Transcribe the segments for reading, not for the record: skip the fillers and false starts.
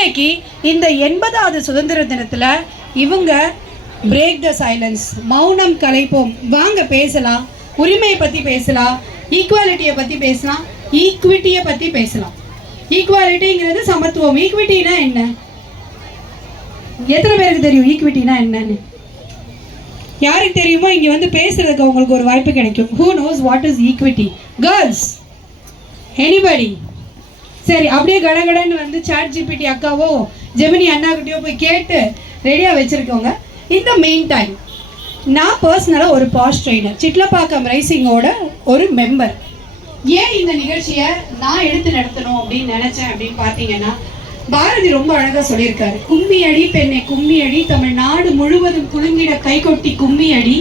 இன்னைக்கு இந்த 80வது சுதந்திர தினத்தில் இவங்க பிரேக் த சைலன்ஸ், மௌனம் கலைப்போம், வாங்க பேசலாம், உரிமையை பற்றி பேசலாம், ஈக்குவாலிட்டியை பற்றி பேசலாம், ஈக்விட்டியை பற்றி பேசலாம். ஈக்குவாலிட்டிங்கிறது சமத்துவம். ஈக்விட்டினா என்ன? எத்தனை பேருக்கு தெரியும் ஈக்விட்டினா என்னன்னு? யாருக்கு தெரியுமோ இங்கே வந்து பேசுறதுக்கு உங்களுக்கு ஒரு வாய்ப்பு கிடைக்கும். Who knows what is equity? Girls, anybody? சரி, அப்படியே கடகடன்னு வந்து சாட் ஜிபிடி அக்காவோ ஜெமினி அண்ணாக்கிட்டேயோ போய் கேட்டு ரெடியாக வச்சுருக்கோங்க. இந்த மெயின் டைம் நான் பர்சனலாக ஒரு பாஸ் ட்ரெயினர், சிட்லப்பாக்கம் ரைசிங்கோட ஒரு மெம்பர். ஏன் இந்த நிகழ்ச்சியை நான் எடுத்து நடத்தணும் அப்படின்னு நினச்சேன் அப்படின்னு பார்த்தீங்கன்னா, பாரதி ரொம்ப அழகாக சொல்லியிருக்காரு. கும்மி அடி பெண்ணை கும்மி அடி, தமிழ்நாடு முழுவதும் குலுங்கிட கைகொட்டி கும்மி அடி,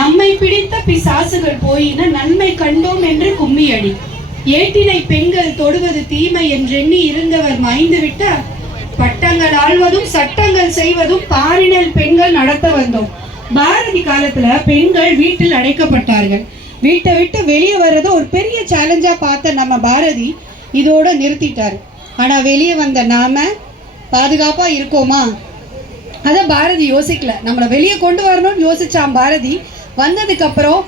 நம்மை பிடித்த பிசாசுகள் போயின நன்மை கண்டோம் என்று கும்மி அடி, ஏட்டினை பெண்கள் தொடுவது தீமை என்றெண்ணி இருந்தவர் மாய்ந்து விட்டார், பட்டங்கள் ஆள்வதும் சட்டங்கள் செய்வதும் பாரினல் பெண்கள் நடத்த வந்தோம். பாரதி காலத்துல பெண்கள் வீட்டில் அடைக்கப்பட்டார்கள். வீட்டை விட்டு வெளியே வர்றதை ஒரு பெரிய சேலஞ்சா பார்த்த நம்ம பாரதி இதோட நிறுத்திட்டாரு. ஆனா வெளியே வந்த நாம பாதுகாப்பா இருக்கோமா? அத பாரதி யோசிக்கல. நம்மளை வெளியே கொண்டு வரணும்னு யோசிச்சான் பாரதி. வந்ததுக்கு அப்புறம்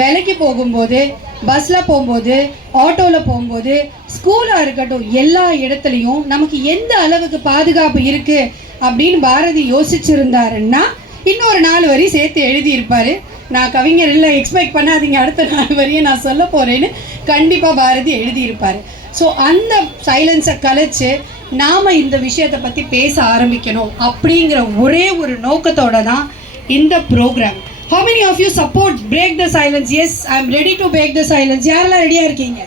வேலைக்கு போகும்போது, பஸ்ல போகும்போது, ஆட்டோல போகும்போது, ஸ்கூலா இருக்கட்டும், எல்லா இடத்துலையும் நமக்கு எந்த அளவுக்கு பாதுகாப்பு இருக்கு அப்படின்னு பாரதி யோசிச்சிருந்தாருன்னா இன்னொரு 4 வரி சேர்த்து எழுதியிருப்பாரு. நான் கவிஞர் இல்லை, எக்ஸ்பெக்ட் பண்ணாதீங்க, அடுத்த 4 வரியை நான் சொல்ல போறேன்னு கண்டிப்பாக பாரதி எழுதியிருப்பாரு. ஸோ அந்த சைலன்ஸை கலைச்சு நாம் இந்த விஷயத்தை பற்றி பேச ஆரம்பிக்கணும் அப்படிங்கிற ஒரே ஒரு நோக்கத்தோட தான் இந்த program. How many of you support break the silence? Yes, I am ready to break the silence. யாரெல்லாம் ரெடியாக இருக்கீங்க?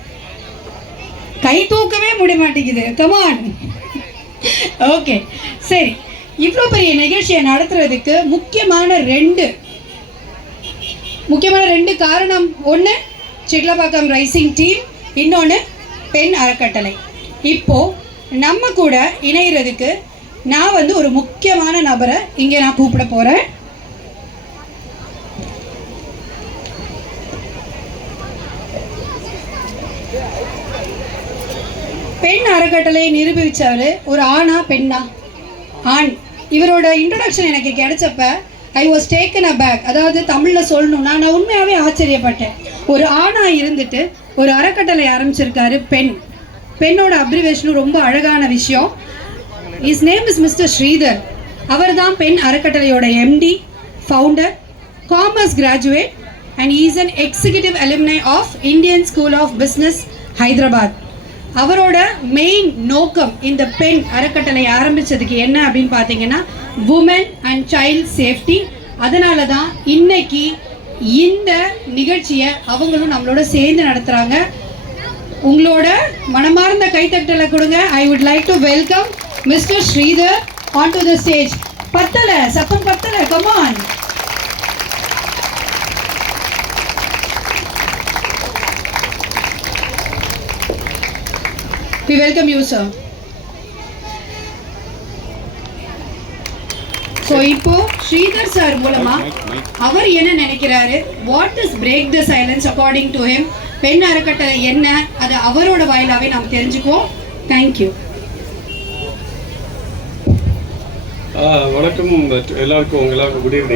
கை தூக்கவே முடிய மாட்டேங்குது. Come on. ஓகே, சரி. இவ்வளோ பெரிய நிகழ்ச்சியை நடத்துறதுக்கு முக்கியமான ரெண்டு காரணம். ஒன்று சிட்லப்பாக்கம் ரைசிங் டீம், இன்னொன்று பெண் அறக்கட்டளை. இப்போது நம்ம கூட இணைகிறதுக்கு நான் வந்து ஒரு முக்கியமான நபரை இங்கே நான் கூப்பிட போகிறேன். பெண் அறக்கட்டளையை நிரூபித்தவர் ஒரு ஆணா பெண்ணா? ஆண். இவரோட இன்ட்ரடக்ஷன் எனக்கு கிடைச்சப்ப I was taken aback. அதாவது தமிழில் சொல்லணும்னா நான் உண்மையாகவே ஆச்சரியப்பட்டேன். ஒரு ஆணாக இருந்துட்டு ஒரு அறக்கட்டளை ஆரம்பிச்சிருக்காரு. பெண்ணோட அப்ரிவேஷனும் ரொம்ப அழகான விஷயம். Is name is mister Sridhar. அவர் தான் பெண் அறக்கட்டளையோட MD, founder, commerce graduate and is an executive alumni of Indian School of Business Hyderabad. அவரோட மெயின் நோக்கம் இந்த பெண் அறக்கட்டளை ஆரம்பித்ததுக்கு என்ன அப்படின்னு பார்த்தீங்கன்னா, உமன் அண்ட் சைல்ட் சேஃப்டி. அதனால தான் இன்னைக்கு இந்த நிகழ்ச்சியை அவங்களும் நம்மளோட சேர்ந்து நடத்துகிறாங்க. உங்களோட மனமார்ந்த கைத்தட்டலை கொடுங்க. I would like to welcome mister Sridhar on to the stage. பத்தலை, சப்பம் பத்தலை, come on. We welcome you, sir. So இப்போ ஸ்ரீதர் சார் மூலமா அவர் என்ன நினைக்கிறாரு, what is break the silence according to him, பெண் அறக்கட்டளை என்ன, அது அவரோட வாயிலாவே நாம் தெரிஞ்சுக்குவோம். தேங்க்யூ. வணக்கம் எல்லாருக்கும். Good evening.